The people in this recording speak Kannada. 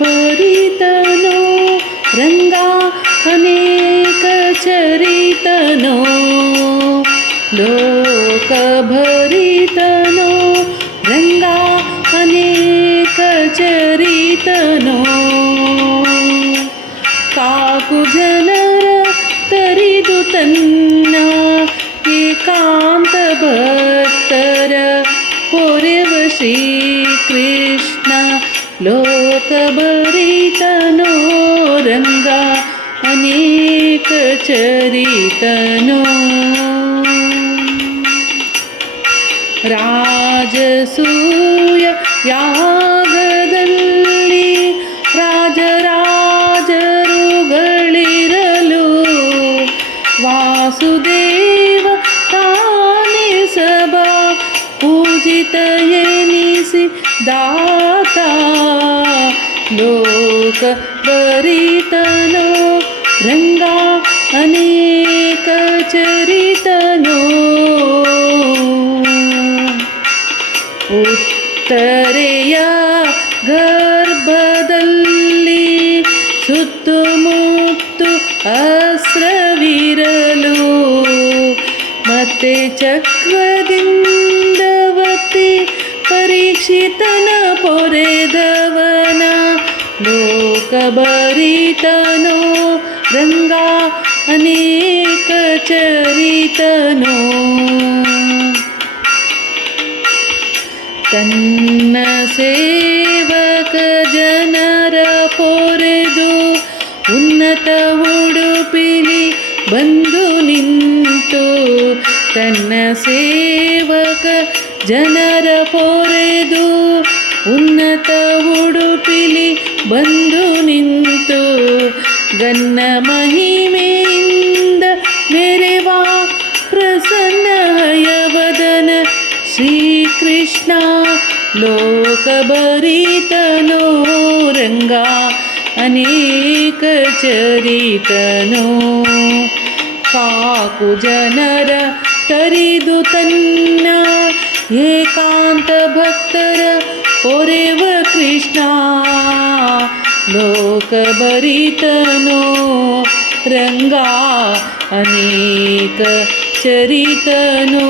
लोकभरितनो रंगा अनेक चरितनो लोकभरितनो रंगा अनेक चरितनो काकु जनर तरिदु तन्न एकांत भक्तर पोरेव श्री कृष्ण लोकभरितनो रंगा अनेक चरितनो राजसूय यागदल्ली राजराಜರುಗಳಿರಲು ವಾಸುದೇವ ತಾನೇ ಸಭಾ ಪೂಜಿತ ಎನಿಸಿ ದಾತ ಲೋಕಭರಿತನೋ ರಂಗಾ ಅನೇಕ ಚರಿತನೋ ಉತ್ತರೆಯ ಗರ್ಭದಲ್ಲಿ ಸುತ್ತಮುತ್ತು ಅಸ್ತ್ರವಿರಲು ಮತ್ತೆ ಚಕ್ರದಿಂದವತಿ ಪರೀಕ್ಷಿತನ ಪೊರೆದವನ ಲೋಕಭರಿತನೋ ರಂಗಾ ಅನೇಕ ಚರಿತನೋ ತನ್ನ ಸೇವಕ ಜನರ ಪೊರೆದು ಉನ್ನತ ಉಡುಪಿಲಿ ಬಂದು ನಿಂತು ತನ್ನ ಸೇವಕ ಜನರ ಪೊರೆದು ಉನ್ನತ ಉಡುಪಿಲಿ ಬಂದು ನಿಂತು ಗನ್ನ ಮಹಿಮೆಯಿಂದ ಮೆರೆವ ಪ್ರಸನ್ನ ಹಯವದನ ಶ್ರೀಕೃಷ್ಣ ಲೋಕಭರಿತನೋ ರಂಗಾ ಅನೇಕ ಚರಿತನೋ ಕಾಕು ಜನರ ತರಿದು ತನ್ನ ಏಕಾಂತ ಭಕ್ತರ ಪೊರೆವ ಕೃಷ್ಣ ಲೋಕಭರಿತನೋ ರಂಗಾ ಅನೇಕ ಚರಿತನೋ